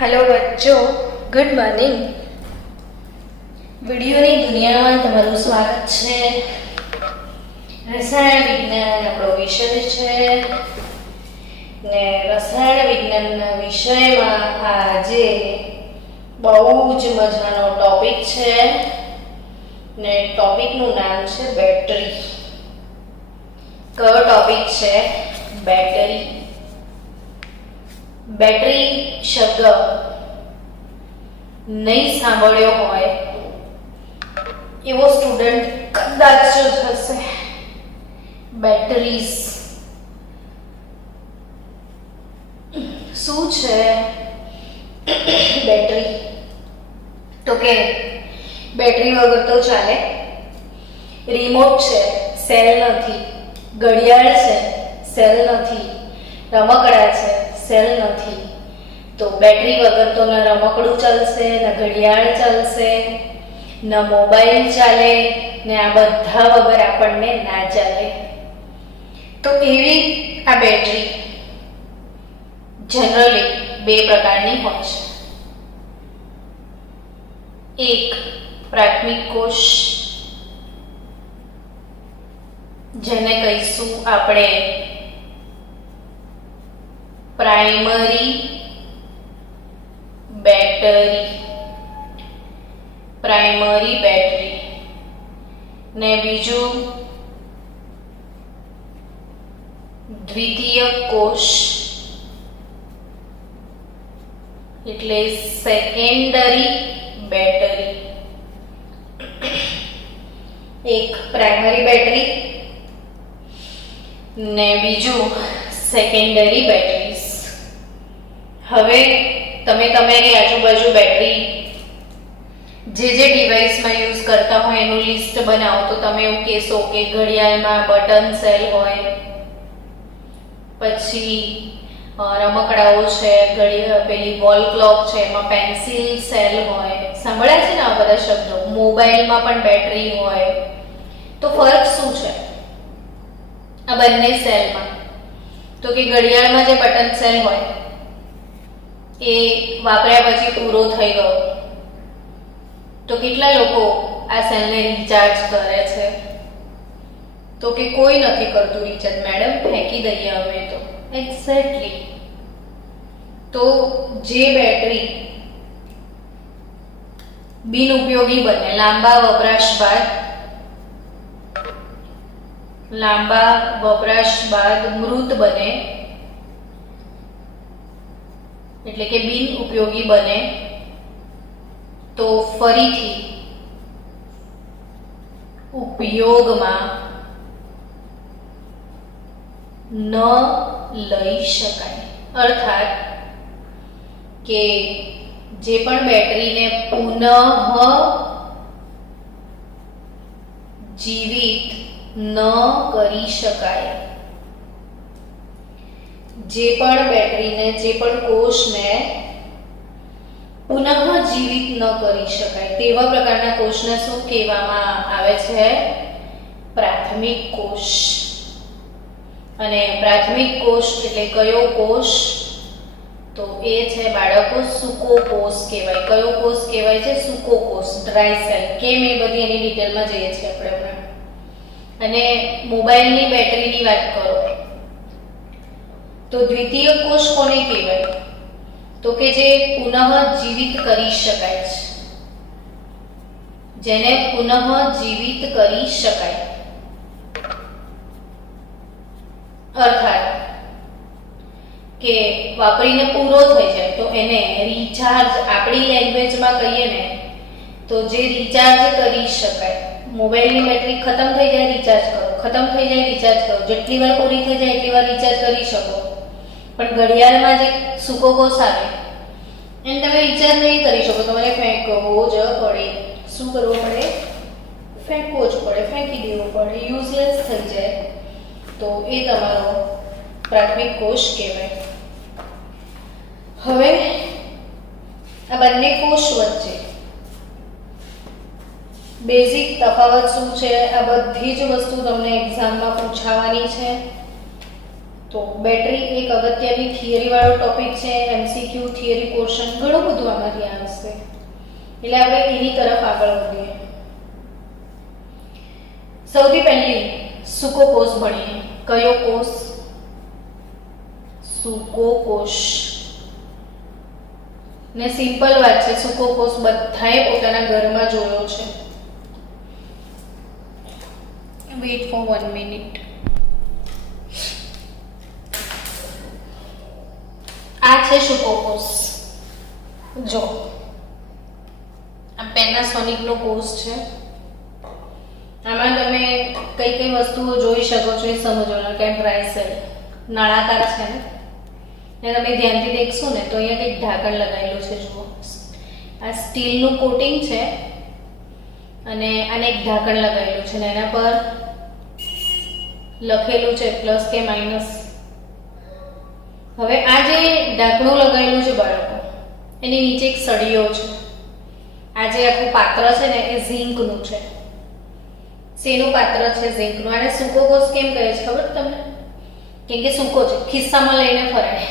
Hello बच्चों, good morning. વિડીયોની દુનિયામાં તમારું સ્વાગત છે। રસાયણ વિજ્ઞાન આપણો વિષય છે ને રસાયણ વિજ્ઞાનના વિષયમાં આજે બહુ જ મજાનો ટોપિક છે ને ટોપિકનું નામ છે બેટરી। કયો ટોપિક છે? બેટરી। બેટરી શબ્દ નહીં સાંભળ્યો હોય એવો સ્ટુડન્ટ કદાચ જ હશે। બેટરીઝ શું છે? બેટરી તો કે બેટરી વગર તો ચાલે। રિમોટ છે, સેલ નથી। ઘડિયાળ છે, સેલ નથી। રમકડા છે, સેલ નથી। તો બેટરી વગર તો ન રમકડું ચાલશે, ન ઘડિયાળ ચાલશે, ન મોબાઈલ ચાલે, ને આ બધા વગર આપણને ના ચાલે। તો એવી આ બેટરી જનરલી બે પ્રકારની હોય છે। એક પ્રાથમિક કોષ, જેને કહીશું આપણે પ્રાઇમરી બેટરી। પ્રાઇમરી બેટરી ને બીજું દ્વિતીય કોષ એટલે સેકન્ડરી બેટરી। એક પ્રાઇમરી બેટરી ને બીજું સેકન્ડરી બેટરીઝ। હવે તમે તમારી આજુબાજુ બેટરી જે ડિવાઇસમાં યુઝ કરતા હોય એનું લિસ્ટ બનાવો તો તમે એવું કહેશો કે ઘડિયાળમાં બટન સેલ હોય, પછી રમકડાઓ છે, પેલી વોલ ક્લોક છે એમાં પેન્સિલ સેલ હોય। સાંભળ્યા છે ને આ બધા શબ્દો? મોબાઈલમાં પણ બેટરી હોય। તો ફરક શું છે આ બંને સેલમાં? તો કે ઘડિયાળમાં જે બટન સેલ હોય એ વાપર્યા પછી પૂરો થઈ ગયો તો કેટલા લોકો આ સેલને રિચાર્જ કરે છે? તો કે કોઈ નથી કરતું રિચાર્જ, મેડમ ફેંકી દઈએ અમે તો। એક્ઝેક્ટલી। તો જે બેટરી બિનઉપયોગી બને, લાંબા વપરાશ બાદ મૃત બને, એટલે કે બિન ઉપયોગી બને, તો ફરીથી ઉપયોગમાં ન લઈ શકાય। અર્થાત કે જે પણ બેટરીને પુનઃ જીવિત ન કરી શકાય, જે પણ બેટરીને, જે પણ કોષને પુનઃ જીવિત ન કરી શકાય તેવા પ્રકારના કોષને શું કહેવામાં આવે છે? પ્રાથમિક કોષ। અને પ્રાથમિક કોષ એટલે કયો કોષ? તો એ છે બાળકો સૂકો કોષ કહેવાય। કયો કોષ કહેવાય છે? સૂકો કોષ, ડ્રાય સેલ। કેમ એ બધી એની ડિટેલમાં જઈએ છીએ આપણે હમણાં। અને મોબાઈલની બેટરીની વાત કરો તો દ્વિતીય કોષ કોને કહેવાય? તો કે જે પુનઃ જીવિત કરી શકાય છે, જેને પુનઃ જીવિત કરી શકાય। અર્થાત કે વાપરીને પૂરો થઈ જાય તો એને રિચાર્જ, આપણી લેંગ્વેજમાં કહીએ ને તો જે રિચાર્જ કરી શકાય। મોબાઈલની બેટરી ખતમ થઈ જાય રિચાર્જ કરો, ખતમ થઈ જાય રિચાર્જ કરો, જેટલી વાર પૂરી થઈ જાય એટલી વાર રિચાર્જ કરી શકો। પણ ઘડિયાળમાં જે સૂકો કોષ આવે એને તમે રિચાર્જ નહીં કરી શકો, તમારે ફેંકવો જ પડે। શું કરવું પડે? ફેંકવો જ પડે, ફેંકી દેવો પડે, યુઝલેસ થઈ જાય। તો એ તમારો પ્રાથમિક કોષ કહેવાય। હવે આ બંને કોષ વચ્ચે બેઝિક તફાવત શું છે? આ બધી જ વસ્તુ તમને એક્ઝામમાં પૂછાવાની છે। તો બેટરી એક અગત્યની થિયરી વાળો ટોપિક છે, એમસીક્યુ થિયરી પોર્શન ઘણું બધું આમાંથી આવશે, એટલે આપણે એની તરફ આગળ વધીએ. સૌથી પહેલી સૂકો કોષ ભણીએ. કયો કોષ? સૂકો કોષ. ને સિમ્પલ વાત છે, સૂકો કોષ બધાએ પોતાના ઘરમાં જોયો છે. Weight four 1 minute. આ છે સૂકો કોષ. જો આ પેનાસોનિક નો કોષ છે. આમાં તમે કઈ કઈ વસ્તુઓ જોઈ શકો છો એ સમજવાનું કે ડ્રાય સેલ નળાકાર છે ને તમે ધ્યાનથી દેખશો ને તો અહીંયા કંઈક ઢાંકણ લગાવેલું છે. જુઓ, આ સ્ટીલનું કોટિંગ છે અને આને એક ઢાંકણ લગાવેલું છે ને એના પર લખેલું છે પ્લસ કે માઇનસ. હવે આ જે ઢાંકણું લગાવેલું છે બાળકો, એની નીચે એક સળિયો છે. આ જે આખું પાત્ર છે ને એ ઝીંકનું છે. શેનું પાત્ર છે? ઝીંકનું. આને સૂકો કોષ કેમ કહે છે ખબર તમને? કેમ કે સૂકો છે, ખિસ્સામાં લઈને ફરાય,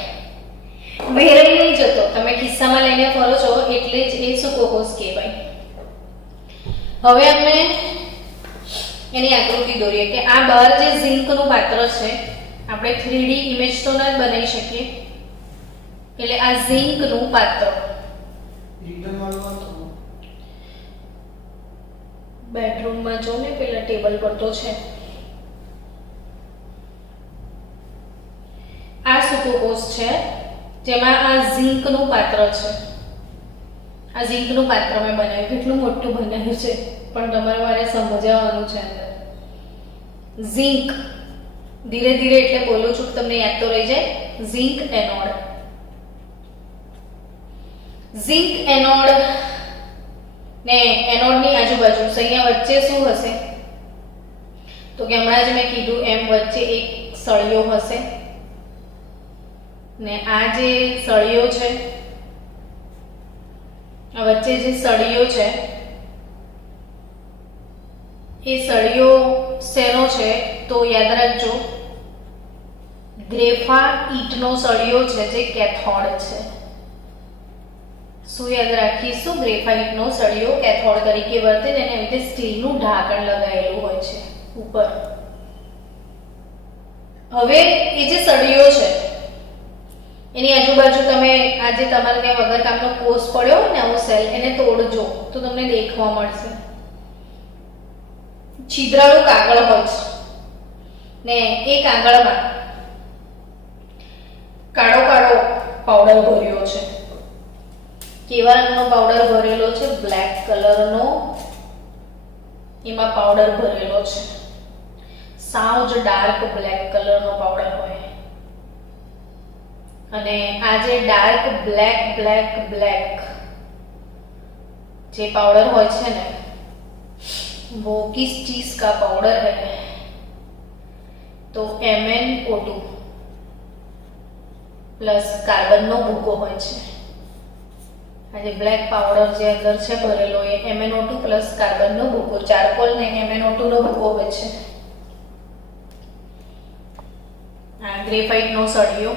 વેરાઈ નહીં જતો. તમે ખિસ્સામાં લઈને ફરો છો એટલે જ એ સૂકો કોષ કહેવાય. હવે આપણે એની આકૃતિ દોરીએ કે આ બહાર જે ઝીંકનું પાત્ર છે, આપણે 3D ઇમેજ તો ના જ બનાવી શકીએ, એટલે આ ઝીંકનું પાત્ર બેડરૂમમાં જો ને પેલા ટેબલ પર તો છે. આ સૂકો કોષ છે જેમાં આ ઝીંકનું પાત્ર છે. આ ઝીંકનું પાત્ર મેં બનાવ્યું, કેટલું મોટું બનાવ્યું છે, પણ તમારે મારે સમજાવવાનું છે. અંદર ઝીંક, ધીરે ધીરે એટલે બોલું છું તમને યાદ તો રહી જાય. ઝીંક એનોડ. ઝીંક એનોડ ને એનોડની આજુબાજુ અહીંયા વચ્ચે શું હશે? તો કે હમણાં જ મેં કીધું એમ વચ્ચે એક સળિયો હશે ને આ જે સળિયો છે, આ વચ્ચે જે સળિયો છે એ સળિયો શેનો છે? તો યાદ રાખજો, ગ્રેફાઇટનો સળિયો છે જે કેથોડ છે. શું યાદ રાખીશું? ગ્રેફાઇટનો સળિયો કેથોડ તરીકે વર્તે, જેને એવી રીતે સ્ટીલનું ઢાંકણ લગાવેલું હોય છે ઉપર. હવે એ જે સળિયો છે એની આજુબાજુ તમે આજે તમારે ત્યાં વગર કામનો કોષ પડ્યો હોય ને આવો સેલ, એને તોડજો તો તમને દેખવા મળશે છિદ્રાળુ કાગળ હોય છે ને એ કાગળમાં કાળો કાળો પાવડર ભર્યો છે. કેવા રંગનો પાવડર ભરેલો છે? બ્લેક કલરનો એમાં પાવડર ભરેલો છે. સાવ જ ડાર્ક બ્લેક કલરનો પાવડર હોય. અને આ જે ડાર્ક બ્લેક જે पाउडर હોય છે ને, वो किस चीज का पाउडर है? तो MnO2 प्लस कार्बन નો ભૂકો હોય છે. આ જે બ્લેક પાવડર જે અંદર છે ભરેલો એ MnO2 પ્લસ કાર્બન નો ભૂકો, ચારકોલ ને MnO2 નો ભૂકો હોય છે. આ ગ્રેફાઇટ નો સળિયો,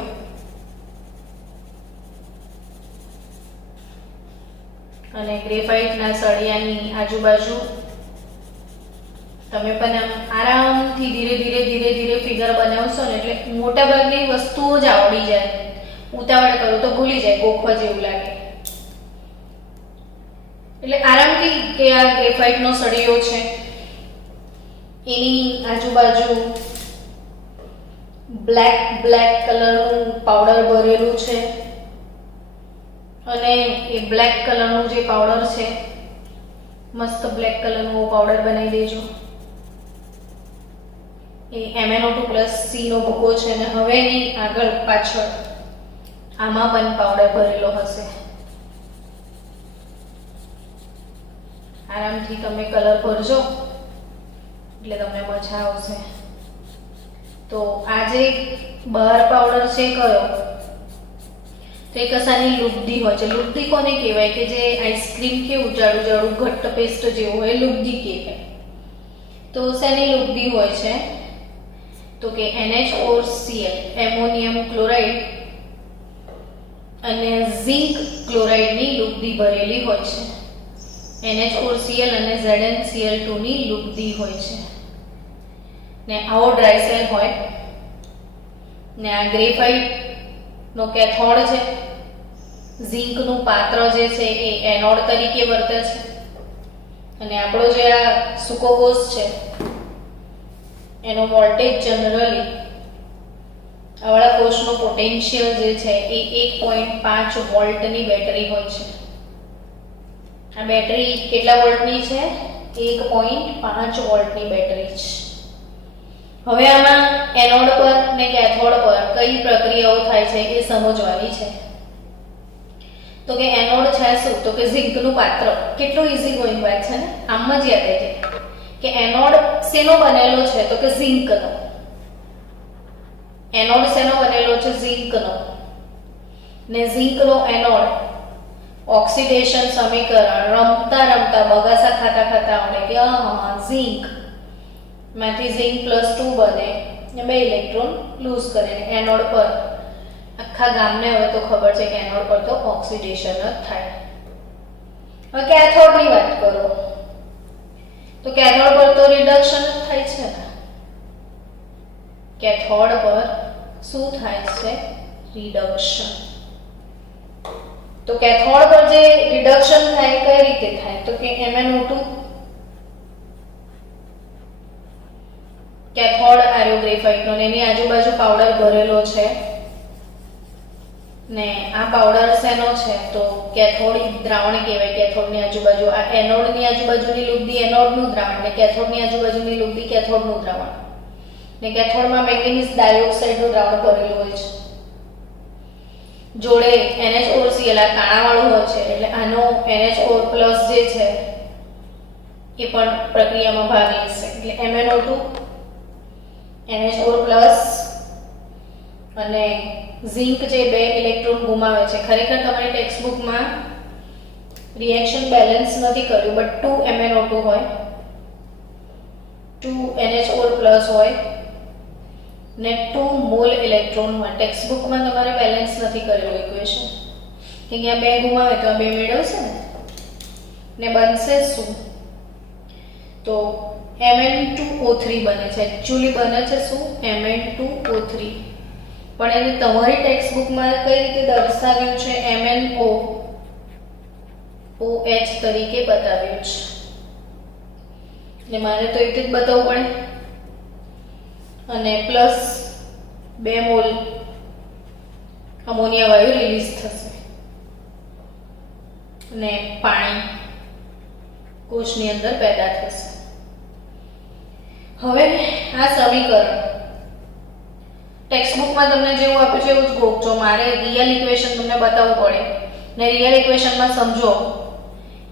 અને ગ્રેફાઇટ ના સળિયાની આજુબાજુ તમે પણ આમ આરામથી ધીરે ધીરે ફિગર બનાવશો ને એટલે મોટા ભાગની વસ્તુઓ જ આવડી જાય. ઉતાવળ કરો તો ભૂલી જાય, ગોખવા જેવું લાગે. એટલે આરામથી કે આ ગ્રેફાઇટ નો સળિયો છે, એની આજુબાજુ બ્લેક કલરનું પાવડર ભરેલું છે, અને એ બ્લેક કલરનું જે પાવડર છે, મસ્ત બ્લેક કલરનો પાવડર બનાવી દેજો. એ MnO2 પ્લસ C નો ભૂકો છે, અને હવે એની આગળ પાછળ આમાં પણ પાવડર ભરેલો હશે. આરામથી તમે કલર ભરજો એટલે તમને મજા આવશે. તો આ જે બહાર પાવડર છે કયો? તો એ કસાની લુગદી હોય છે. લુગદી કોને કહેવાય? કે જે આઈસ્ક્રીમ કેવું જાડું ઘટ્ટ પેસ્ટ જેવું હોય, લુગદી કહેવાય. તો શેની લુગદી હોય છે? તો કે NH4Cl એમોનિયમ ક્લોરાઇડ અને ઝિંક ક્લોરાઇડની લુગદી ભરેલી હોય છે. NH4Cl અને ZnCl2 ની લુગદી હોય છે ને આવો ડ્રાય સેલ હોય ને આ ગ્રેફાઇટ નો કેથોડ છે. ઝિંકનું પાત્ર જે છે એ એનોડ તરીકે વર્તે છે અને આપણો જે આ સૂકો કોષ છે એનો વોલ્ટેજ જનરલી આવાળા કોષનો પોટેન્શિયલ જે છે એ 1.5 વોલ્ટની બેટરી હોય છે. આ બેટરી કેટલા વોલ્ટની છે? 1.5 વોલ્ટની બેટરી છે. હવે આમાં એનોડ પર ને કેથોડ પર કઈ પ્રક્રિયાઓ થાય છે એ સમજવાની છે. તો કે એનોડ છે શું? તો કે ઝિંકનું પાત્ર. કેટલું ઈઝી ગોઈંગ વાત છે ને, આમ જ યાદ આવી જાય કે એનોડ શેનો બનેલો છે? તો કે ઝિંકનો. એનોડ શેનો બનેલો છે? ઝિંકનો. ને ઝિંકનો એનોડ ઓક્સિડેશન સમીકરણ રમતા રમતા બગાસા ખાતા ખાતા આવડે કે ઝિંક માંથી ઝિંક +2 બને ને 2 ઇલેક્ટ્રોન લૂઝ કરે. એનોડ પર આખા ગામને હવે તો ખબર છે કે એનોડ પર તો ઓક્સિડેશન જ થાય. હવે કેથોડની વાત કરો તો કેથોડ પર તો રિડક્શન જ થાય છે ને. કેથોડ પર શું થાય છે? રિડક્શન. તો કેથોડ પર જે રિડક્શન થાય કઈ રીતે થાય? તો કે MnO2 કેથોડ આર્યો ગ્રેફાઇટનો ને એની આજુબાજુ પાવડર ભરેલો છે ને આ પાવડર શેનો છે? તો કેથોડિક દ્રાવણ કહેવાય. કેથોડની આજુબાજુ આ એનોડની આજુબાજુની લુગદી એનોડનું દ્રાવણ ને કેથોડની આજુબાજુની લુગદી કેથોડનું દ્રાવણ ને કેથોડમાં મેંગેનીઝ ડાયોક્સાઇડનું દ્રાવણ ભરેલું હોય છે. જોડે NH4Cl આ કાણાવાળું હોય છે એટલે આનો NH4+ જે છે એ પણ પ્રક્રિયામાં ભાગ લેશે. એટલે MnO2 NH4+ અને ઝિંક જે 2 ઇલેક્ટ્રોન ગુમાવે છે. ખરેખર તમારી ટેક્સ્ટબુકમાં રિએક્શન બેલેન્સ નથી કર્યું બટ 2 MnO2 હોય, 2 NH4+ હોય ને 2 મોલ ઇલેક્ટ્રોન હોય. ટેક્સ્ટબુકમાં તમારે બેલેન્સ નથી કરેલું ઇક્વેશન કે અહીંયા 2 ગુમાવે તો આ 2 મેળવશે ને બનશે શું? તો Mn2O3 બને છે. એકચ્યુઅલી બને છે શું? Mn2O3. પણ એને તમારી ટેક્સ્ટબુકમાં કઈ રીતે દર્શાવ્યું છે? MnOOH તરીકે બતાવ્યું છે ને મારે તો એક જ બતાવવું પડે અને પ્લસ 2 મોલ અમોનિયા વાયુ રિલીઝ થશે અને પાણી કોષની અંદર પેદા થશે. હવે આ સમીકરણ ટેક્સ્ટબુકમાં તમને જેવું આપ્યું છે એવું જ ગોખજો. મારે રિયલ ઇક્વેશન તમને બતાવવું પડે ને રિયલ ઇક્વેશનમાં સમજો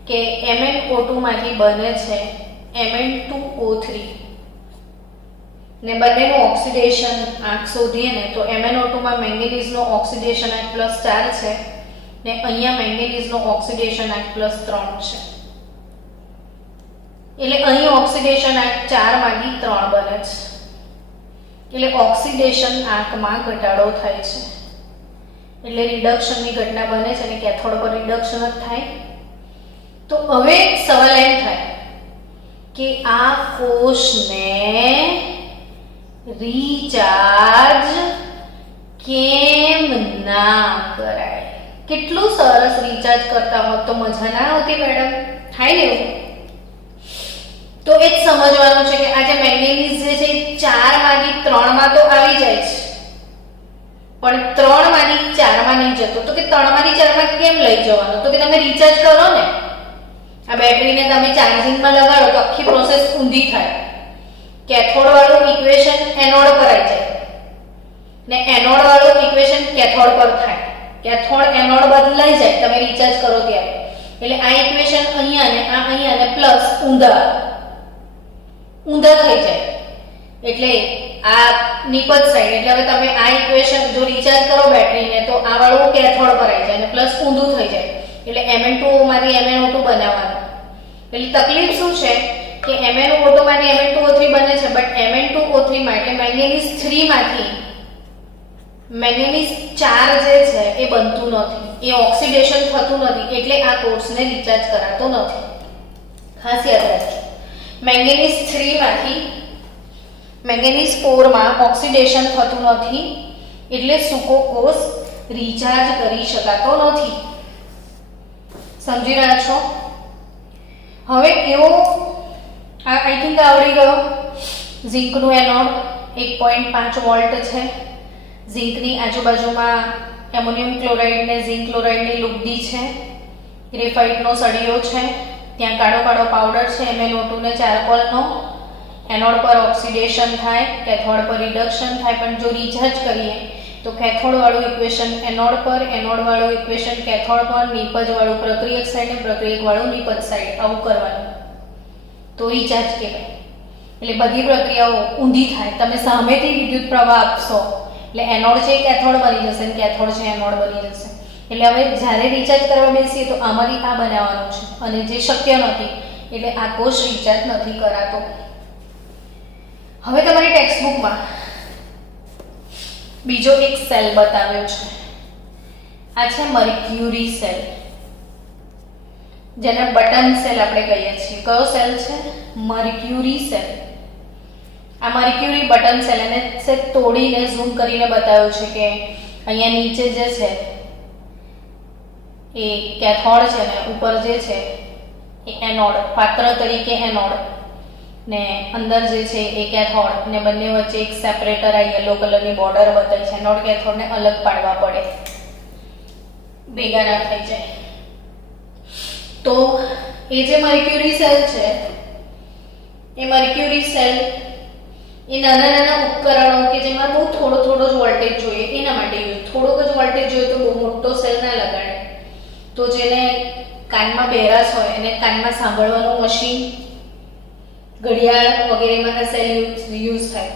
કે MnO2 માંથી બને છે Mn2O3 ને બંનેનું ઓક્સિડેશન આંક શોધીએ ને તો MnO2 માં મેંગેનીઝનો ઓક્સિડેશન આંક +4 છે ને અહીંયા મેંગેનીઝનો ઓક્સિડેશન આંક +3 છે. એટલે અહીં ઓક્સિડેશન આંક 4 માંથી 3 બને છે. એટલે ઓક્સિડેશન આંકમાં ઘટાડો થાય છે એટલે રિડક્શનની ઘટના બને છે અને કેથોડ પર રિડક્શન જ થાય. તો હવે સવાલ એમ થાય કે આ કોષને રિચાર્જ કેમ ના કરાય? કેટલું સરસ રિચાર્જ કરતા હોત તો મજા ના આવતી મેડમ? થાય ને એવું? તો એ જ સમજવાનું છે કે આ જે મેંગેનીઝ જે છે 4 માંથી 3 માં તો આવી જાય છે પણ 3 માંથી 4 માં નહીં જતો. તો કે 3 માંથી 4 માં કેમ લઈ જવાનો? તો કે તમે રિચાર્જ કરો ને, આ બેટરીને તમે ચાર્જિંગમાં લગાડો તો આખી પ્રોસેસ ઊંધી થાય. કેથોડ વાળું ઇક્વેશન એનોડ પર આવી જાય ને એનોડ વાળું ઇક્વેશન કેથોડ પર થાય. કેથોડ એનોડ બદલાઈ જાય તમે રિચાર્જ કરો ત્યારે. એટલે આ ઇક્વેશન અહીંયા ને આ અહીંયા ને પ્લસ ઊંધા થઈ જાય. એટલે આ નિપજ સાઈડ એટલે હવે તમે આ ઇક્વેશન જો રિચાર્જ કરો બેટરીને તો આ વાળું કેથોડ પર આવી જાય અને પ્લસ ઊંધું થઈ જાય. એટલે Mn2 માંથી MnO2 બનાવવાનું. એટલે તકલીફ શું છે કે MnO2 માંથી Mn2O3 બને છે, બટ Mn2O3 માં એટલે મેંગેનીઝ 3 માંથી મેંગેનીઝ 4 જે છે એ બનતું નથી, એ ઓક્સિડેશન થતું નથી, એટલે આ કોષને રિચાર્જ કરાતો નથી. ખાસ યાદ રાખજો, મેંગેનીઝ 3 માંથી મેંગેનીઝ 4 માં ઓક્સિડેશન થતું નથી, એટલે સૂકો કોષ રિચાર્જ કરી શકાતો નથી. સમજી રહ્યા છો? હવે એવો આઈ થિંક આવડી ગયો. ઝીંકનું એનોડ 1.5 વોલ્ટ છે. ઝીંકની આજુબાજુમાં એમોનિયમ ક્લોરાઇડ ને ઝીંક ક્લોરાઇડની લુગદી છે. ગ્રેફાઇટનો સળિયો છે. ત્યાં કાળો કાળો પાવડર છે MnO2 ને ચારકોલનો. એનોડ પર ઓક્સિડેશન થાય, કેથોડ પર રિડક્શન થાય, પણ જો રિચાર્જ કરીએ તો કેથોડ વાળું ઇક્વેશન એનોડ પર, એનોડ વાળું ઇક્વેશન કેથોડ પર, નિપજ વાળું પ્રક્રિયક સાઈડ ને પ્રક્રિયક વાળું નિપજ સાઈડ, આવું કરવાનું તો રિચાર્જ કહેવાય. એટલે બધી પ્રક્રિયાઓ ઊંધી થાય. તમે સામેથી વિદ્યુત પ્રવાહ આપશો એટલે એનોડ છે કેથોડ બની જશે અને કેથોડ છે એનોડ બની જશે. એટલે હવે જ્યારે રિચાર્જ કરવા બેસીએ તો આમાંથી આ બનાવવાનું છે, અને જે શક્ય નથી એટલે આ કોષ રિચાર્જ નથી કરાતો. હવે તમારી ટેક્સ્ટબુકમાં બીજો એક સેલ બતાવ્યો છે. આ છે મર્ક્યુરી સેલ, જેને બટન સેલ આપણે કહીએ છીએ. કયો સેલ છે? Mercury cell. આ મર્ક્યુરી બટન સેલ, એને તોડીને ઝૂમ કરીને બતાવ્યું છે કે અહીંયા નીચે જે છે એ કેથોડ છે ને ઉપર જે છે એ એનોડ, પાત્ર તરીકે એનોડ ને અંદર જે છે એ કેથોડ, ને બંને વચ્ચે એક સેપરેટર આ યલો કલરની બોર્ડર બતાવી છે. એનોડ કેથોડને અલગ પાડવા પડે, ભેગા ના થઈ જાય. તો એ જે મર્ક્યુરી સેલ છે એ મર્ક્યુરી સેલ એ નાના નાના ઉપકરણો કે જેમાં બહુ થોડો જ વોલ્ટેજ જોઈએ એના માટે યુઝ. થોડોક જ વોલ્ટેજ જોઈએ તો બહુ મોટો સેલ ના લગાડે. તો જેને કાનમાં બહેરાશ હોય એને કાનમાં સાંભળવાનું મશીન, ઘડિયાળ વગેરેમાં આ સેલ યુઝ થાય.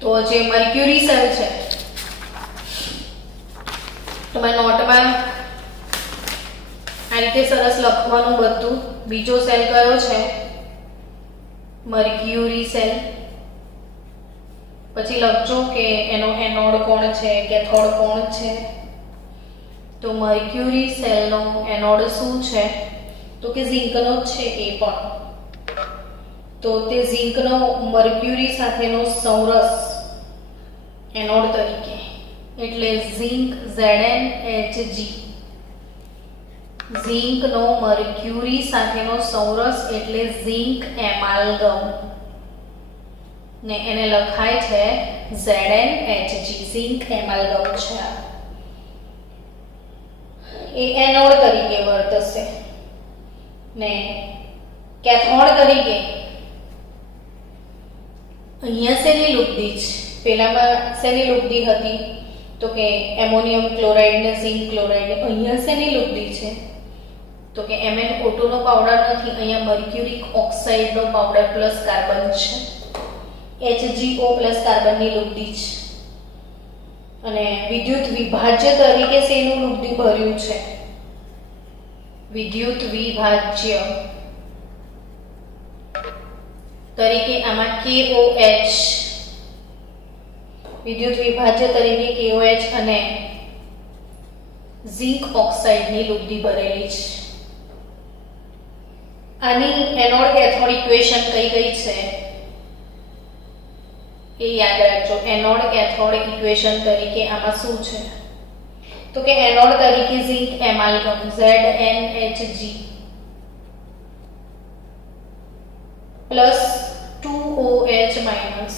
તો જે મર્ક્યુરી સેલ છે, તમે નોટમાં આ રીતે સરસ લખવાનું બધું. બીજો સેલ કયો છે? Mercury cell. પછી લખજો કે એનો એનોડ કોણ છે, કેથોડ કોણ છે. તો મર્ક્યુરી સેલનો એનોડ શું છે? તો કે ઝિંકનો જ છે એ પણ. તો તે ઝિંકનો મર્ક્યુરી સાથેનો સમરસ એનોડ તરીકે, એટલે ઝિંક ZnHg. ઝિંકનો મર્ક્યુરી સાથેનો સમરસ એટલે ઝિંક એમાલ્ગમ, ને એને લખાય છે ZnHg. ઝિંક એમાલ્ગમ છે. એ એનોડ તરીકે વર્તશે. ને કેથોડ તરીકે અહીંયા શેની લુગદી છે? પેલામાં શેની લુગદી હતી? તો કે એમોનિયમ ક્લોરાઇડ ને ઝિંક ક્લોરાઇડ. અહીંયા શેની લુગદી છે? તો કે MnO2 નો પાવડર નથી, અહીંયા મર્ક્યુરિક ઓક્સાઇડ નો પાવડર પ્લસ કાર્બન છે. HgO પ્લસ કાર્બનની લુગદી છે. અને વિદ્યુત વિભાજ્ય તરીકે શેનું લુગદી ભર્યું છે? વિદ્યુત વિભાજ્ય તરીકે આમાં KOH, વિદ્યુત વિભાજ્ય તરીકે KOH અને ઝિંક ઓક્સાઇડની લુગદી ભરેલી છે. આની એનોડ કેથોડ ઇક્વેશન કઈ છે એ યાદ રાખજો. એનોડ કેથોડ ઇક્વેશન તરીકે આમાં શું છે? તો કે એનોડ તરીકે zinc amalgam ZnHg plus 2OH minus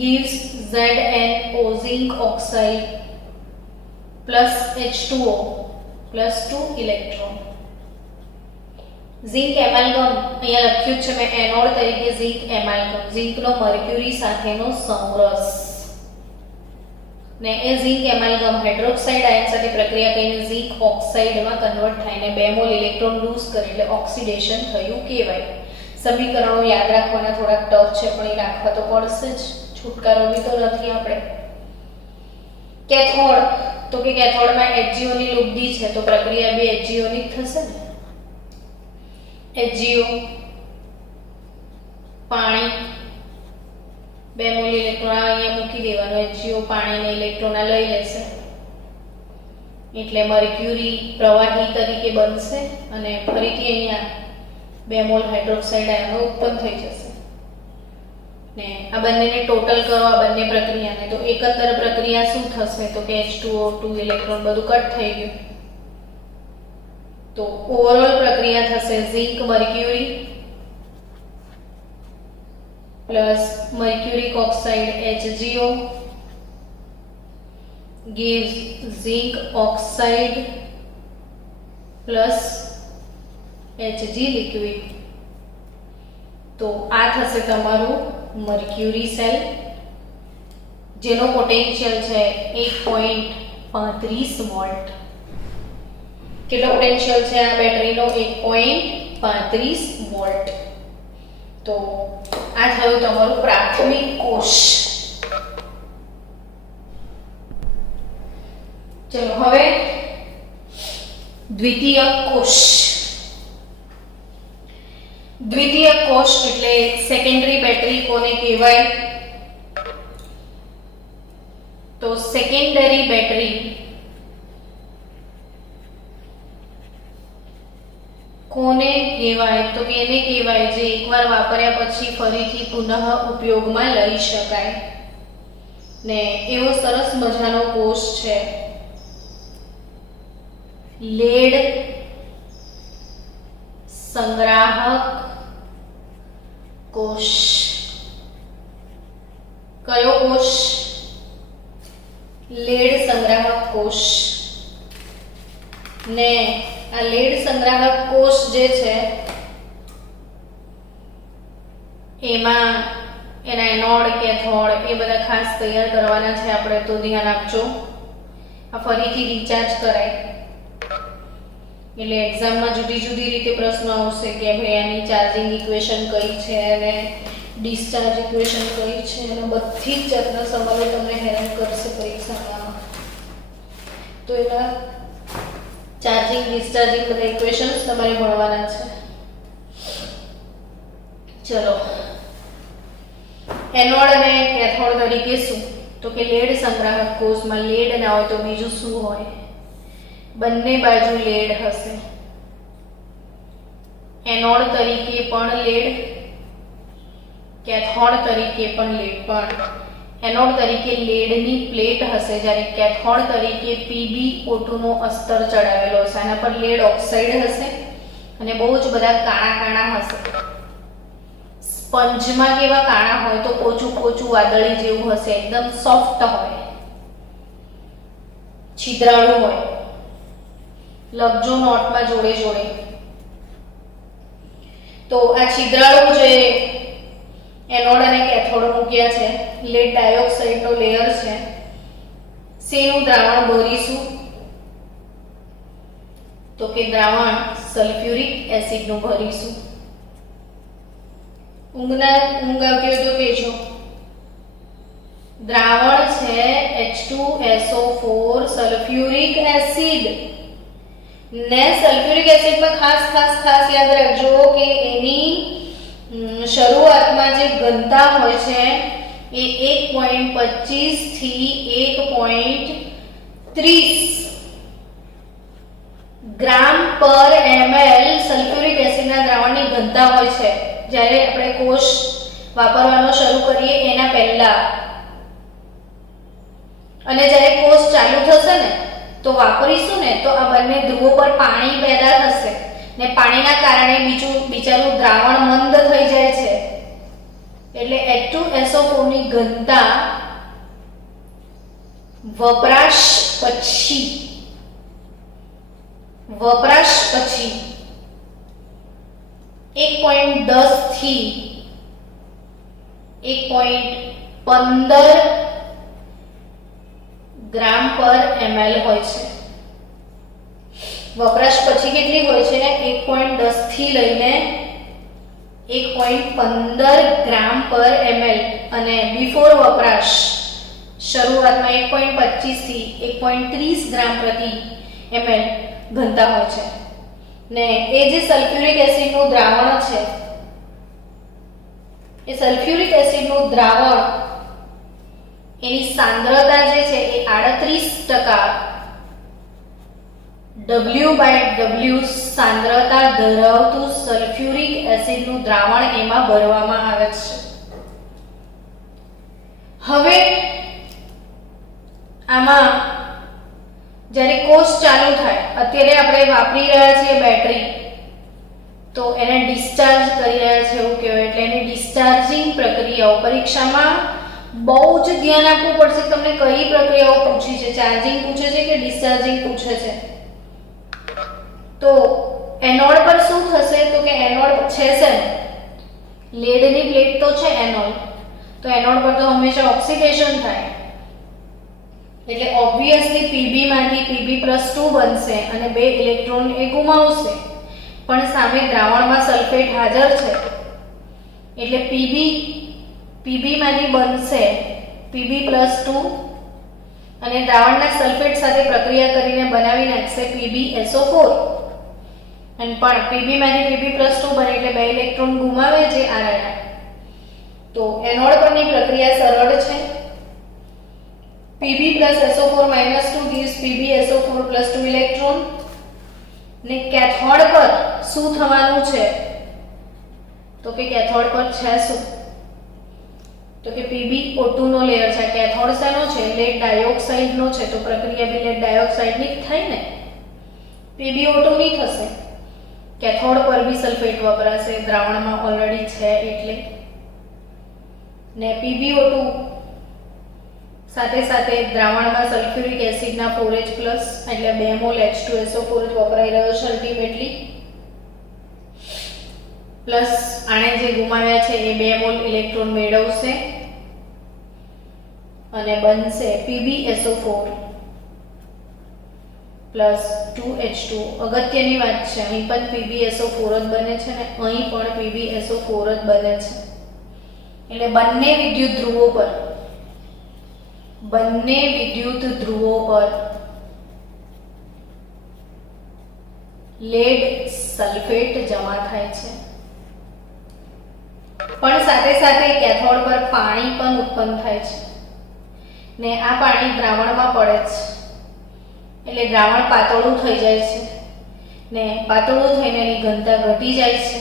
gives ZnO zinc oxide plus H2O plus 2 electron. Zinc amalgam અહીંયા લખ્યું છે મેં એનોડ તરીકે ઝિંક એમાલ્ગમ, ઝિંકનો મર્ક્યુરી સાથેનો સમરસ. ને એ ઝિંક એમાલ્ગમ હાઇડ્રોક્સાઇડ આયન સાથે પ્રક્રિયા કરીને ઝિંક ઓક્સાઇડમાં કન્વર્ટ થઈને 2 મોલ ઇલેક્ટ્રોન લૂઝ કરે એટલે ઓક્સિડેશન થયું કહેવાય. સમીકરણો યાદ રાખવાના થોડાક ટફ છે પણ એ રાખવા તો પડશે જ, છુટકારો બી તો નથી આપણે. કેથોડ, તો કે કેથોડમાં HgO ની લુગદી છે તો પ્રક્રિયા બી HgO ની થશે ને, HgO પાણી 2 મોલ ઇલેક્ટ્રોન અહીંયા મૂકી દેવાનું. HgO પાણીને ઇલેક્ટ્રોન લઈ લેશે એટલે મર્ક્યુરી પ્રવાહી તરીકે બનશે અને ફરીથી અહીંયા 2 મોલ હાઇડ્રોક્સાઇડ આયનો ઉત્પન્ન થઈ જશે. ને આ બંનેને ટોટલ કરો, આ બંને પ્રક્રિયાને, તો એકંદર પ્રક્રિયા શું થશે? તો કે H2O2 ઇલેક્ટ્રોન બધું કટ થઈ ગયું. તો ઓવરઓલ પ્રક્રિયા થશે zinc mercury plus mercuric oxide HgO gives zinc oxide plus Hg liquid. તો આ થશે તમારું મર્ક્યુરી સેલ જેનો પોટેન્શિયલ છે 1.35 વોલ્ટ. કેટલો પોટેન્શિયલ છે આ બેટરીનો? 1.35 વોલ્ટ. તો આ થયું તમારું પ્રાથમિક કોષ. ચલો હવે દ્વિતીય કોષ. દ્વિતીય કોષ એટલે સેકન્ડરી બેટરી કોને કહેવાય? તો સેકન્ડરી બેટરી કોને કહેવાય? તો કે એને કહેવાય જે એકવાર વાપર્યા પછી ફરીથી પુનઃ ઉપયોગમાં લઈ શકાય. ને એવો સરસ મજાનો કોષ છે લેડ સંગ્રાહક કોષ. કયો કોષ? લેડ સંગ્રાહક કોષ. ને આ લેડ સંગ્રાહક કોષ જે છે એમાં એના એનોડ કેથોડ એ બધા ખાસ તૈયાર કરવાના છે આપણે, તો ધ્યાન આપજો. આ ફરીથી રિચાર્જ કરાય એટલે એક્ઝામમાં જુદી જુદી રીતે પ્રશ્નો આવશે કે ભાઈ આની ચાર્જિંગ ઇક્વેશન કઈ છે અને ડિસ્ચાર્જ ઇક્વેશન કઈ છે, અને બધી જ જાતના સવાલો તમને હેરાન કરશે પરીક્ષામાં. તો એના ચાર્જિંગ ડિસ્ચાર્જિંગ બધા ઇક્વેશન્સ તમારે ભણવાના છે. ચલો, એનોડ અને કેથોડ તરીકે શું? તો કે લેડ સંગ્રાહક કોષમાં લેડ ના હોય તો બીજું શું હોય? બંને બાજુ લેડ હશે. એનોડ તરીકે પણ લેડ, કેથોડ તરીકે પણ લેડ. પણ એનોડ તરીકે લેડની પ્લેટ હશે, જ્યારે કેથોડ તરીકે PbO2 નો અસ્તર ચડાવેલો હશે. આના પર લેડ ઓક્સાઇડ હશે અને બહુ જ બધા કાણા કાણા હશે. સ્પંજમાં કેવા કાણા હોય તો પોચું પોચું વાદળી જેવું હશે, એકદમ સોફ્ટ હોય, છિદ્રાળું હોય. લખજો નોટમાં જોડે જોડે. તો આ છિદ્રાળું જે એનોડ અને કેથોડ મૂક્યા છે, લેડ ડાયોક્સાઇડ નો લેયર છે, શેનું દ્રાવણ ભરીશું? તો કે દ્રાવણ સલ્ફ્યુરિક એસિડ નું ભરીશું. ઊંઘ આવતી હોય તો કહેજો. દ્રાવણ છે H2SO4 સલ્ફ્યુરિક એસિડ. ને સલ્ફ્યુરિક એસિડમાં ખાસ યાદ રાખજો કે એની શરૂઆતમાં જે ઘનતા હોય છે એ 1.25 થી 1.30 ગ્રામ પર ml સલ્ફ્યુરિક એસિડના દ્રાવણની ઘનતા હોય છે જ્યારે આપણે કોષ વાપરવાનો શરૂ કરીએ એના પહેલા. અને જ્યારે કોષ ચાલુ થશે ને તો વાપરીશું ને તો આ બંને ધ્રુવો પર પાણી પેદા થશે ને પાણીના કારણે બિચારું દ્રાવણ મંદ થઈ જાય છે. એટલે H2SO4 ની ઘનતા વપરાશ પછી 1.10 થી 1.15 ગ્રામ પર ml હોય છે. વપરાશ પછી કેટલી હોય છે? 1.10 થી લઈને 1.15 ગ્રામ પર ml. અને બિફોર વપરાશ શરૂઆતમાં 1.25 થી 1.30 ગ્રામ પ્રતિ ml ઘનતા હોય છે. ને એ જે સલ્ફ્યુરિક એસિડનું દ્રાવણ છે, એ સલ્ફ્યુરિક એસિડનું દ્રાવણ એની સાંદ્રતા જે છે એ 38% W/W સાંદ્રતા ધરાવતું સલ્ફ્યુરિક એસિડનું દ્રાવણ એમાં ભરવામાં આવે છે. હવે આમાં જ્યારે કોષ ચાલુ થાય, અત્યારે આપણે વાપરી રહ્યા છીએ બેટરી, તો એને ડિસ્ચાર્જ કરી રહ્યા છે એવું કહેવાય. એટલે એની ડિસ્ચાર્જિંગ પ્રક્રિયાઓ પરીક્ષામાં બહુ જ ધ્યાન આપવું પડશે. તમને કઈ પ્રક્રિયાઓ પૂછી છે, ચાર્જિંગ પૂછે છે કે ડિસ્ચાર્જિંગ પૂછે છે? તો એનોડ પર શું થશે? તો કે એનોડ છે લેડની પ્લેટ તો છે એનોડ, તો એનોડ પર તો હંમેશા ઓક્સિડેશન થાય, એટલે ઓબ્વિયસલી Pb માંથી Pb+2 બનશે અને બે ઇલેક્ટ્રોન એ ગુમાવશે. પણ સામે દ્રાવણમાં સલ્ફેટ હાજર છે, એટલે Pb માંથી બનશે Pb+2 અને દ્રાવણના સલ્ફેટ સાથે પ્રક્રિયા કરીને બનાવી નાખશે PbSO4. અને પણ Pb માંથી Pb+2 બને એટલે બે ઇલેક્ટ્રોન ગુમાવે છે આયન. તો એનોડ પરની પ્રક્રિયા સરળ છે. Pb+SO4-2 gives PbSO4+2 electron. ને કેથોડ પર શું થવાનું છે? તો કે કેથોડ પર છે શું? તો કે PbO2 નો લેયર છે. કેથોડ શેનો છે? લેડ ડાયોક્સાઇડ નો છે. તો પ્રક્રિયા બી લેડ ડાયોક્સાઇડ ની થાય ને, PbO2 ની થશે. કેથોડ પર બી સલ્ફેટ વપરાશે, દ્રાવણમાં ઓલરેડી છે એટલે. ને PbO2 સાથે સાથે દ્રાવણમાં સલ્ફ્યુરિક એસિડના 4H+ એટલે 2 મોલ H2SO4 જ વપરાઈ રહ્યો છે અલ્ટિમેટલી. પ્લસ આને જે ગુમાવ્યા છે એ 2 મોલ ઇલેક્ટ્રોન મેળવશે અને બનશે PbSO4 પ્લસ 2H2. અગત્યની વાત છે, અહીં પણ PbSO4 જ બને છે ને અહીં પણ PbSO4 જ બને છે. એટલે બંને વિદ્યુત ધ્રુવો પર લેડ સલ્ફેટ જમા થાય છે. પણ સાથે સાથે કેથોડ પર પાણી પણ ઉત્પન્ન થાય છે ને આ પાણી દ્રાવણમાં પડે છે, એટલે દ્રાવણ પાતળું થઈ જાય છે ને પાતળું થઈને એની ઘનતા ઘટી જાય છે.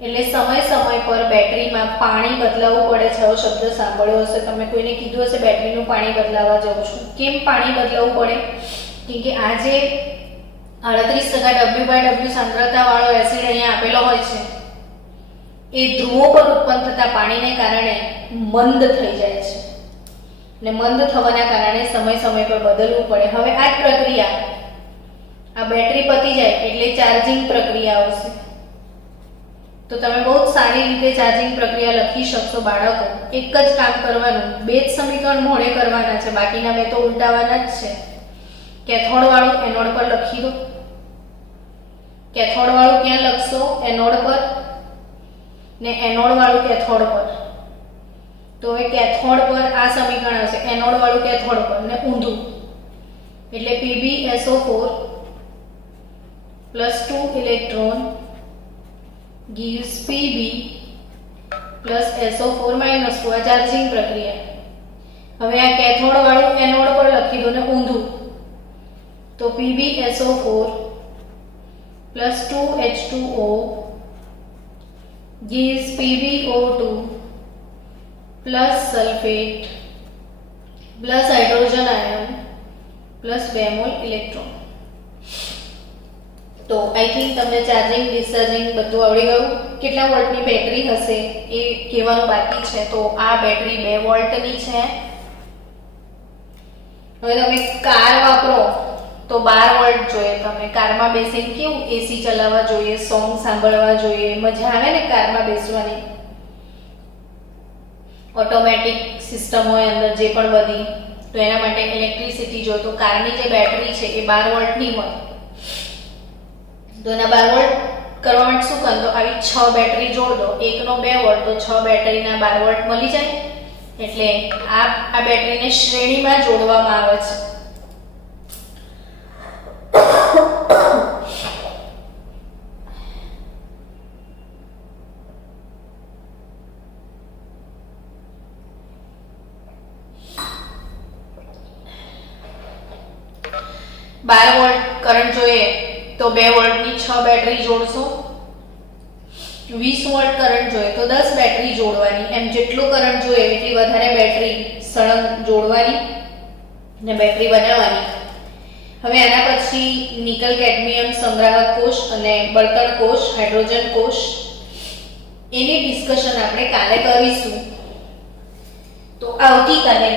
એટલે સમય પર બેટરીમાં પાણી બદલાવવું પડે છે. આવો શબ્દ સાંભળ્યો હશે તમે, કોઈને કીધું હશે બેટરીનું પાણી બદલાવવા જાઉં છું. કેમ પાણી બદલાવવું પડે? કેમ કે આ જે 38% W/W સાંદ્રતા વાળો એસિડ અહીંયા આપેલો હોય છે એ ધ્રુવો પર ઉત્પન્ન થતા પાણીને કારણે મંદ થઈ જાય છે ને મંદ થવાના કારણે સમય પર બદલવું પડે. હવે આ જ પ્રક્રિયા આ બેટરી પતી જાય એટલે ચાર્જિંગ પ્રક્રિયા આવશે. તો તમે બહુ સારી રીતે ચાર્જિંગ પ્રક્રિયા લખી શકશો બાળકો. એક જ કામ કરવાનું, બે જ સમીકરણ મોડે કરવાના છે, બાકીના બે તો ઉલટાવાના જ છે. કેથોડ વાળું એનોડ પર લખી દો. કેથોડ વાળું ક્યાં લખશો? એનોડ પર, ને એનોડ વાળું કેથોડ પર. તો હવે કેથોડ પર આ સમીકરણ આવશે, એનોડ વાળું કેથોડ પર ને ઊંધું, એટલે PbSO4+2 ઇલેક્ટ્રોન gives Pb+SO4-2 આ ચાર્જિંગ પ્રક્રિયા. હવે આ કેથોડ વાળું એનોડ પર લખી દો ને ઊંધું, તો PbSO4+2H2O gives PbO2 plus sulfate plus hydrogen ion plus 2 mall electron. તો આઈ થિંક તમને ચાર્જિંગ ડિસ્ચાર્જિંગ બધું આવડી ગયું. કેટલા વોલ્ટની બેટરી હશે એ કહેવાનું બાકી છે. તો આ બેટરી 2 વોલ્ટની છે. હવે તમે કાર વાપરો તો 12 વોલ્ટ જોઈએ. તમે કારમાં બેસીને કેવું એસી ચલાવવા જોઈએ, સોંગ સાંભળવા જોઈએ, મજા આવે ને કારમાં બેસવાની. ઓટોમેટિક સિસ્ટમ હોય અંદર જે પણ બધી, તો એના માટે ઇલેક્ટ્રિસિટી જોઈએ. તો કારની જે બેટરી છે એ 12 વોલ્ટની હોય. તો એના 12 વોલ્ટ કરવા માટે શું કરો? તો આવી 6 બેટરી જોડ દો. એકનો 2 વોલ્ટ, તો 6 બેટરીના 12 વોલ્ટ મળી જાય. એટલે આ બેટરીને શ્રેણીમાં જોડવામાં આવે છે. 12 વોલ્ટ કરંટ જોઈએ તો 2 વોલ્ટની 6 બેટરી જોડશો. 20 વોલ્ટ કરંટ જોઈએ તો 10 બેટરી જોડવાની. એમ જેટલો કરંટ જોઈએ એટલી વધારે બેટરી સળંગ જોડવાની અને બેટરી બનાવવાની. હવે આના પછી નિકલ કેડમિયમ સંગ્રાહક કોષ અને બળતણ કોષ હાઇડ્રોજન કોષ એની ડિસ્કશન આપણે કાલે કરીશું. તો આવતીકાલે